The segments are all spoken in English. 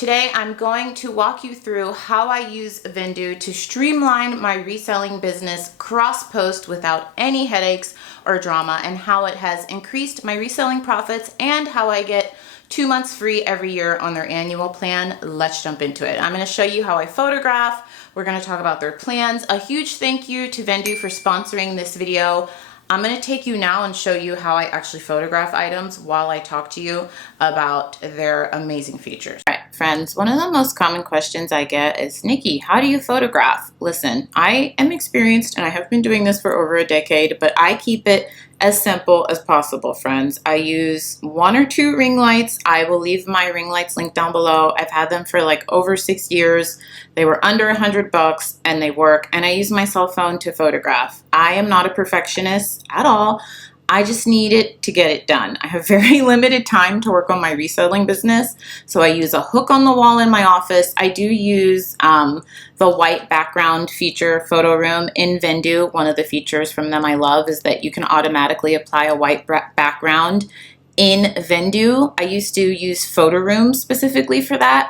Today I'm going to walk you through how I use Vendoo to streamline my reselling business cross-post without any headaches or drama, and how it has increased my reselling profits and how I get 2 months free every year on their annual plan. Let's jump into it. I'm going to show you how I photograph. We're going to talk about their plans. A huge thank you to Vendoo for sponsoring this video. I'm going to take you now and show you how I actually photograph items while I talk to you about their amazing features. All right, friends, one of the most common questions I get is, Nikki, how do you photograph? Listen, I am experienced and I have been doing this for over a decade, but I keep it as simple as possible, friends. I use 1 or 2 ring lights. I will leave my ring lights linked down below. I've had them for like over 6 years. They were under $100 and they work, and I use my cell phone to photograph. I am not a perfectionist at all. I just need it to get it done. I have very limited time to work on my reselling business, so I use a hook on the wall in my office. I do use the white background feature photo room in Vendoo. One of the features from them I love is that you can automatically apply a white background in Vendoo. I used to use photo room specifically for that.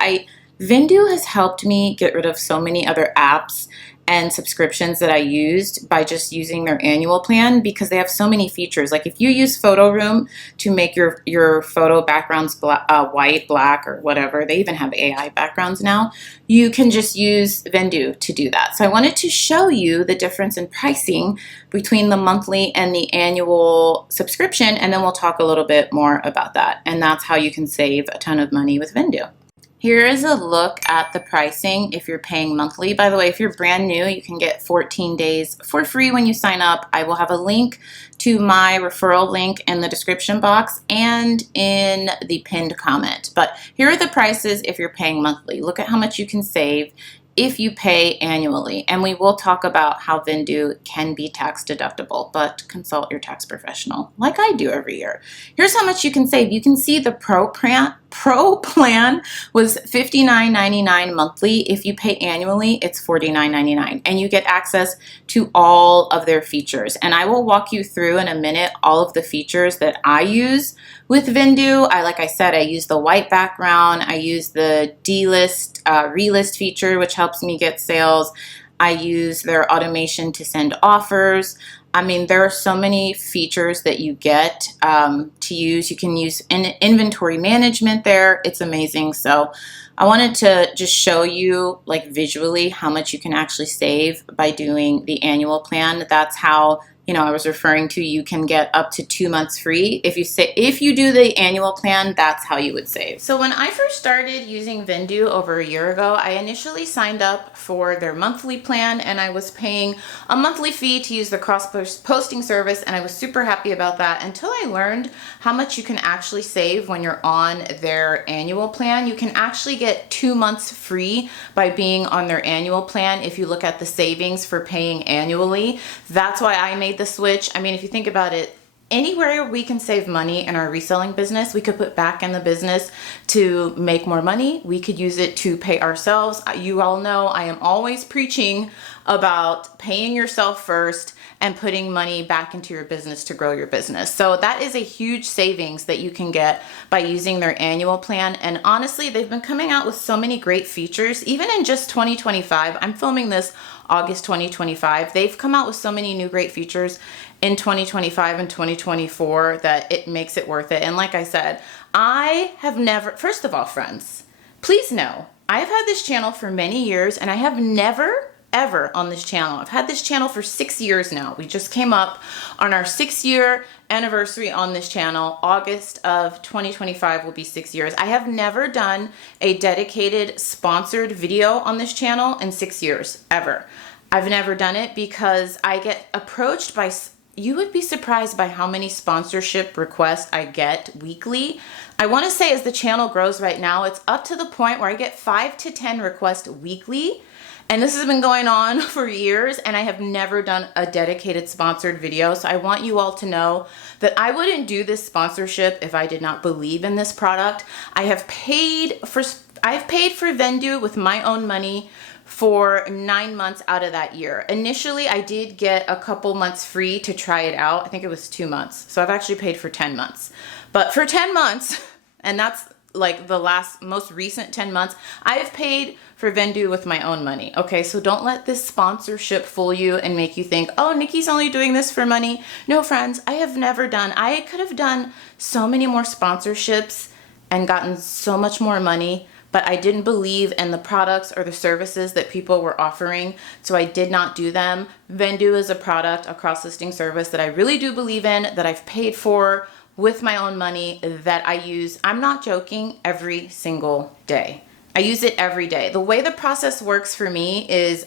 Vendoo has helped me get rid of so many other apps and subscriptions that I used by just using their annual plan, because they have so many features. Like if you use photo room to make your photo backgrounds white, black, or whatever, they even have AI backgrounds now, you can just use Vendoo to do that. So I wanted to show you the difference in pricing between the monthly and the annual subscription, and then we'll talk a little bit more about that. And that's how you can save a ton of money with Vendoo. Here is a look at the pricing if you're paying monthly. By the way, if you're brand new, you can get 14 days for free when you sign up. I will have a link to my referral link in the description box and in the pinned comment. But here are the prices if you're paying monthly. Look at how much you can save if you pay annually. And we will talk about how Vendoo can be tax deductible, but consult your tax professional like I do every year. Here's how much you can save. You can see the Pro plan was $59.99 monthly. If you pay annually, it's $49.99, and you get access to all of their features. And I will walk you through in a minute all of the features that I use with Vendoo. Like I said, I use the white background. I use the delist, relist feature, which helps me get sales. I use their automation to send offers. I mean, there are so many features that you get to use. You can use inventory management there. It's amazing. So I wanted to just show you like visually how much you can actually save by doing the annual plan. That's how, I was referring to, you can get up to 2 months free. If you do the annual plan, that's how you would save. So when I first started using Vendoo over a year ago, I initially signed up for their monthly plan, and I was paying a monthly fee to use the cross-posting service, and I was super happy about that until I learned how much you can actually save when you're on their annual plan. You can actually get 2 months free by being on their annual plan if you look at the savings for paying annually. That's why I made the switch. I mean, if you think about it, anywhere we can save money in our reselling business, we could put back in the business to make more money. We could use it to pay ourselves. You all know I am always preaching about paying yourself first and putting money back into your business to grow your business. So that is a huge savings that you can get by using their annual plan. And honestly, they've been coming out with so many great features. Even in just 2025, I'm filming this August 2025. They've come out with so many new great features in 2025 and 2024 that it makes it worth it. And like I said, I have never, first of all, friends, please know, I have had this channel for many years, and I have never ever on this channel. I've had this channel for 6 years now. We just came up on our 6-year anniversary on this channel. August of 2025 will be 6 years. I have never done a dedicated sponsored video on this channel in 6 years, ever. I've never done it because I get approached by, you would be surprised by how many sponsorship requests I get weekly. I want to say as the channel grows right now, it's up to the point where I get 5 to 10 requests weekly. And this has been going on for years, and I have never done a dedicated sponsored video. So I want you all to know that I wouldn't do this sponsorship if I did not believe in this product. I've paid for Vendoo with my own money for 9 months out of that year. Initially, I did get a couple months free to try it out. I think it was 2 months. So I've actually paid for 10 months. But for 10 months, and that's like the most recent 10 months, I have paid for Vendoo with my own money. Okay, so don't let this sponsorship fool you and make you think, oh, Nikki's only doing this for money. No, friends, I could have done so many more sponsorships and gotten so much more money, but I didn't believe in the products or the services that people were offering, so I did not do them. Vendoo is a product, a cross-listing service that I really do believe in, that I've paid for with my own money, that I use, I'm not joking, every single day. I use it every day. The way the process works for me is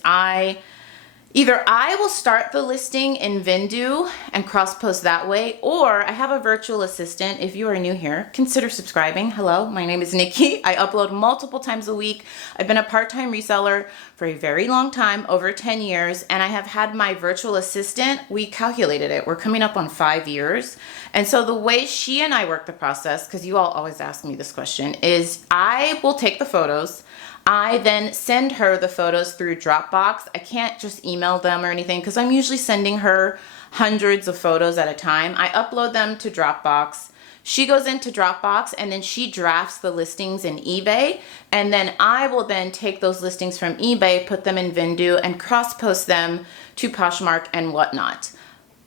either I will start the listing in Vendoo and cross-post that way, or I have a virtual assistant. If you are new here, consider subscribing. Hello, my name is Nikki. I upload multiple times a week. I've been a part-time reseller for a very long time, over 10 years, and I have had my virtual assistant, we calculated it, we're coming up on 5 years. And so the way she and I work the process, because you all always ask me this question, is I will take the photos, I then send her the photos through Dropbox. I can't just email them or anything because I'm usually sending her hundreds of photos at a time. I upload them to Dropbox. She goes into Dropbox and then she drafts the listings in eBay. And then I will then take those listings from eBay, put them in Vendoo, and cross-post them to Poshmark and whatnot.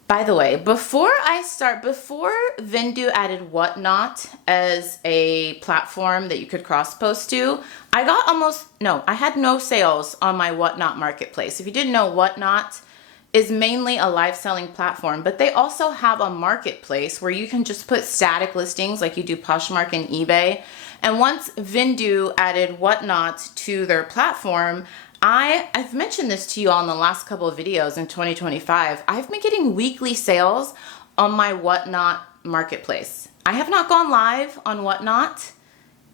By the way, before Vendoo added Whatnot as a platform that you could cross-post to, I had no sales on my Whatnot marketplace. If you didn't know, Whatnot is mainly a live selling platform, but they also have a marketplace where you can just put static listings like you do Poshmark and eBay. And once Vendoo added Whatnot to their platform, I've mentioned this to you all in the last couple of videos in 2025. I've been getting weekly sales on my Whatnot marketplace. I have not gone live on Whatnot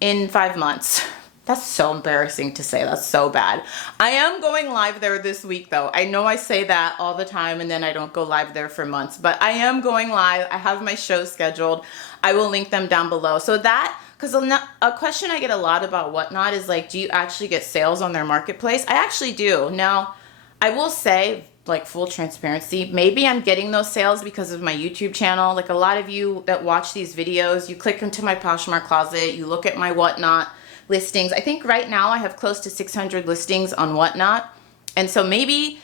in 5 months. That's so embarrassing to say. That's so bad. I am going live there this week though. I know I say that all the time and then I don't go live there for months, but I am going live. I have my shows scheduled. I will link them down below. So because a question I get a lot about Whatnot is like, do you actually get sales on their marketplace? I actually do. Now, I will say, like full transparency, maybe I'm getting those sales because of my YouTube channel. Like a lot of you that watch these videos, you click into my Poshmark closet, you look at my Whatnot listings. I think right now I have close to 600 listings on Whatnot. And so maybe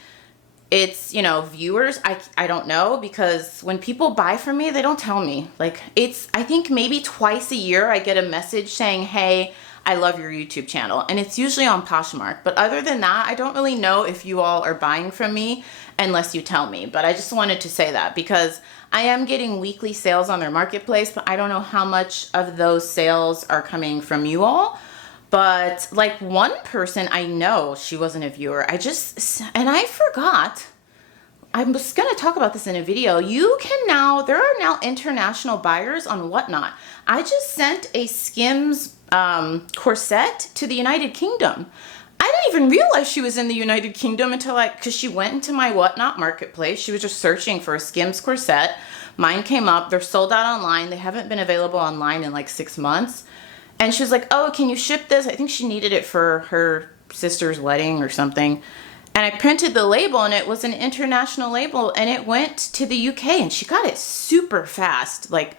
it's, viewers, I don't know, because when people buy from me, they don't tell me. Like I think maybe twice a year I get a message saying, hey, I love your YouTube channel. And it's usually on Poshmark. But other than that, I don't really know if you all are buying from me unless you tell me. But I just wanted to say that because I am getting weekly sales on their marketplace, but I don't know how much of those sales are coming from you all. But like one person I know, she wasn't a viewer. And I forgot. I was going to talk about this in a video. There are now international buyers on Whatnot. I just sent a Skims corset to the United Kingdom. I didn't even realize she was in the United Kingdom because she went into my Whatnot marketplace. She was just searching for a Skims corset. Mine came up. They're sold out online. They haven't been available online in like 6 months. And she was like, oh, can you ship this? I think she needed it for her sister's wedding or something. And I printed the label and it was an international label and it went to the UK and she got it super fast. Like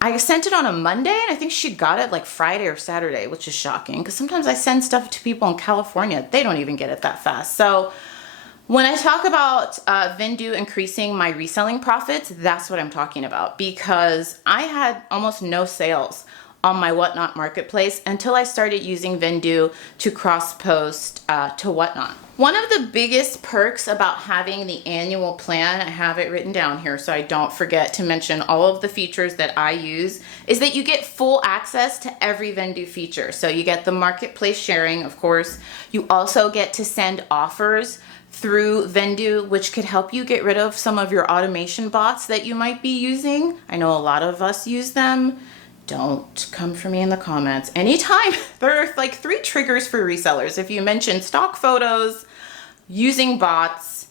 I sent it on a Monday and I think she got it like Friday or Saturday, which is shocking because sometimes I send stuff to people in California. They don't even get it that fast. So when I talk about Vendoo increasing my reselling profits, that's what I'm talking about because I had almost no sales on my Whatnot marketplace until I started using Vendoo to cross-post to Whatnot. One of the biggest perks about having the annual plan, I have it written down here so I don't forget to mention all of the features that I use, is that you get full access to every Vendoo feature. So you get the marketplace sharing, of course. You also get to send offers through Vendoo, which could help you get rid of some of your automation bots that you might be using. I know a lot of us use them. Don't come for me in the comments. Anytime, there are like 3 triggers for resellers. If you mention stock photos, using bots,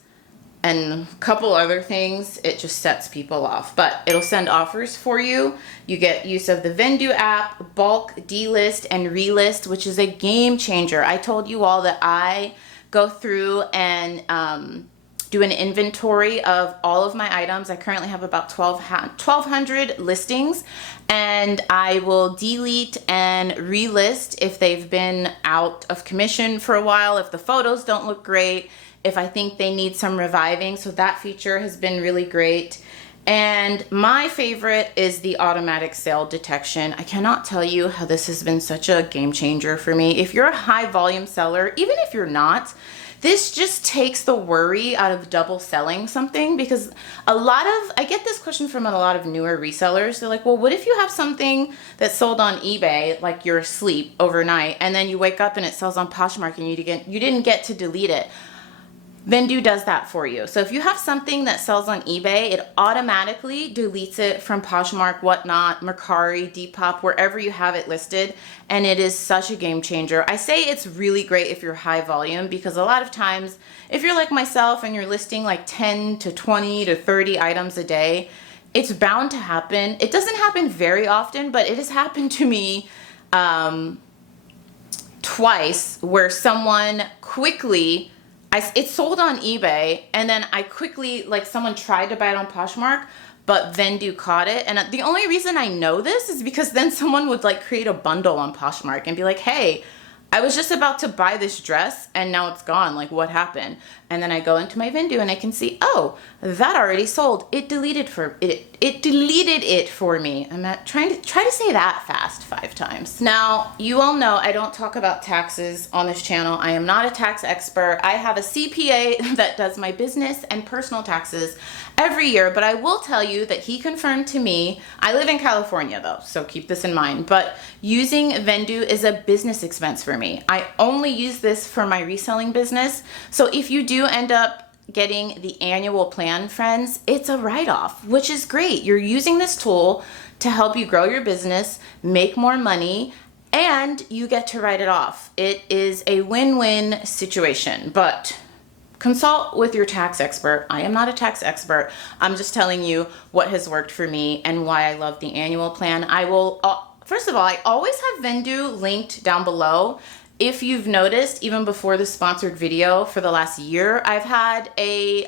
and a couple other things, it just sets people off. But it'll send offers for you. You get use of the Vendoo app, bulk, delist, and relist, which is a game changer. I told you all that I go through and do an inventory of all of my items. I currently have about 1,200 listings, and I will delete and relist if they've been out of commission for a while, if the photos don't look great, if I think they need some reviving. So that feature has been really great. And my favorite is the automatic sale detection. I cannot tell you how this has been such a game changer for me. If you're a high volume seller, even if you're not, this just takes the worry out of double selling something, because I get this question from a lot of newer resellers. They're like, well, what if you have something that's sold on eBay, like you're asleep overnight, and then you wake up and it sells on Poshmark and you didn't get to delete it? Vendoo does that for you. So if you have something that sells on eBay, it automatically deletes it from Poshmark, Whatnot, Mercari, Depop, wherever you have it listed. And it is such a game changer. I say it's really great if you're high volume, because a lot of times, if you're like myself and you're listing like 10 to 20 to 30 items a day, it's bound to happen. It doesn't happen very often, but it has happened to me twice, where someone quickly, it sold on eBay, and then I quickly, like, someone tried to buy it on Poshmark, but Vendoo caught it. And the only reason I know this is because then someone would like create a bundle on Poshmark and be like, hey, I was just about to buy this dress and now it's gone. Like, what happened? And then I go into my Vendoo and I can see, oh, that already sold. It deleted it for me. I'm trying to say that fast 5 times. Now, you all know I don't talk about taxes on this channel. I am not a tax expert. I have a CPA that does my business and personal taxes every year, but I will tell you that he confirmed to me, I live in California though, so keep this in mind, but using Vendoo is a business expense for me. I only use this for my reselling business. So if you do end up getting the annual plan, friends, it's a write-off, which is great. You're using this tool to help you grow your business, make more money, and you get to write it off. It is a win-win situation, but consult with your tax expert. I am not a tax expert. I'm just telling you what has worked for me and why I love the annual plan. I will, first of all, I always have Vendoo linked down below. If you've noticed, even before the sponsored video for the last year, I've had a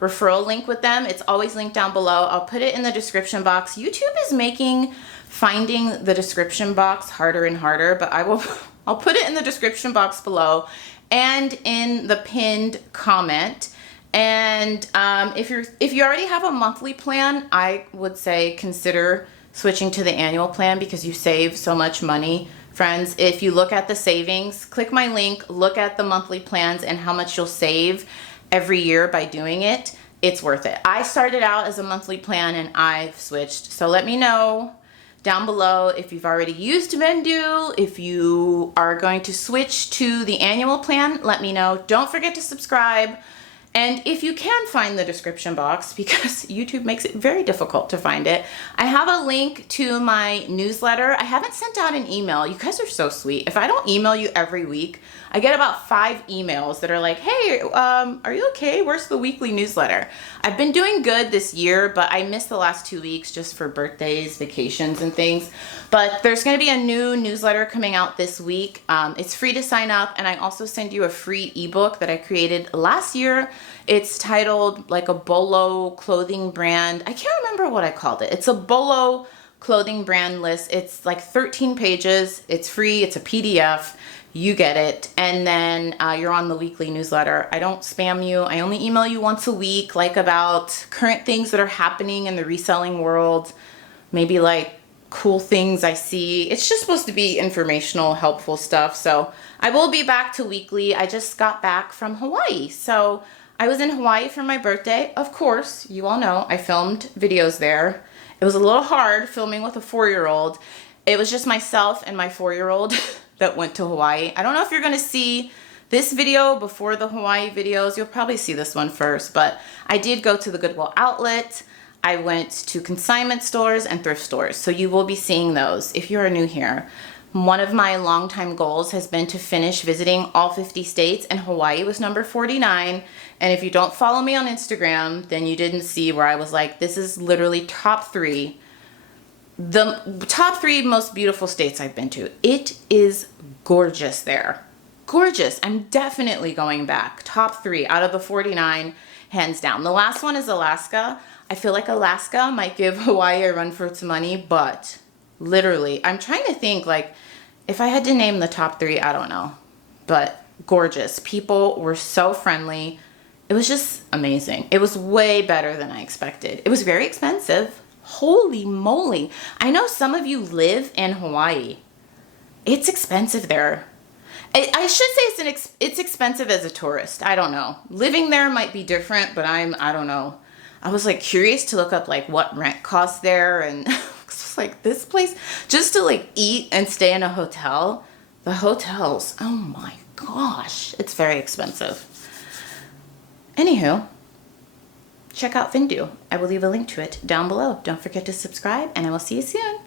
referral link with them. It's always linked down below. I'll put it in the description box. YouTube is making finding the description box harder and harder, but I'll put it in the description box below and in the pinned comment. And if you already have a monthly plan, I would say consider switching to the annual plan because you save so much money. Friends, if you look at the savings, click my link, look at the monthly plans and how much you'll save every year by doing it. It's worth it. I started out as a monthly plan and I've switched. So let me know down below if you've already used Vendoo. If you are going to switch to the annual plan, let me know. Don't forget to subscribe. And if you can find the description box, because YouTube makes it very difficult to find it, I have a link to my newsletter. I haven't sent out an email. You guys are so sweet. If I don't email you every week, I get about 5 emails that are like, hey, are you okay? Where's the weekly newsletter? I've been doing good this year, but I missed the last 2 weeks just for birthdays, vacations, and things. But there's going to be a new newsletter coming out this week. It's free to sign up, and I also send you a free ebook that I created last year. It's titled like a Bolo clothing brand. I can't remember what I called it. It's a Bolo clothing brand list. It's like 13 pages. It's free. It's a PDF. You get it. And then you're on the weekly newsletter. I don't spam you. I only email you once a week, like about current things that are happening in the reselling world. Maybe like cool things I see. It's just supposed to be informational, helpful stuff. So I will be back to weekly. I just got back from Hawaii. So I was in Hawaii for my birthday. Of course, you all know I filmed videos there. It was a little hard filming with a 4-year-old. It was just myself and my 4-year-old that went to Hawaii. I don't know if you're gonna see this video before the Hawaii videos. You'll probably see this one first, but I did go to the Goodwill outlet. I went to consignment stores and thrift stores. So you will be seeing those if you are new here. One of my longtime goals has been to finish visiting all 50 states, and Hawaii was number 49. And if you don't follow me on Instagram, then you didn't see where I was like, this is literally top 3. The top 3 most beautiful states I've been to. It is gorgeous there. gorgeous. I'm definitely going back. Top 3 out of the 49, hands down. The last one is Alaska. I feel like Alaska might give Hawaii a run for its money, but literally, I'm trying to think, like, if I had to name the top 3, I don't know, but gorgeous. People were so friendly. It was just amazing. It was way better than I expected. It was very expensive. Holy moly. I know some of you live in Hawaii. It's expensive there. I should say it's expensive as a tourist. I don't know. Living there might be different, but I don't know. I was like curious to look up like what rent costs there, and it's like this place, just to like eat and stay in a hotel. The hotels, oh my gosh, it's very expensive. Anywho, check out Vendoo. I will leave a link to it down below. Don't forget to subscribe, and I will see you soon.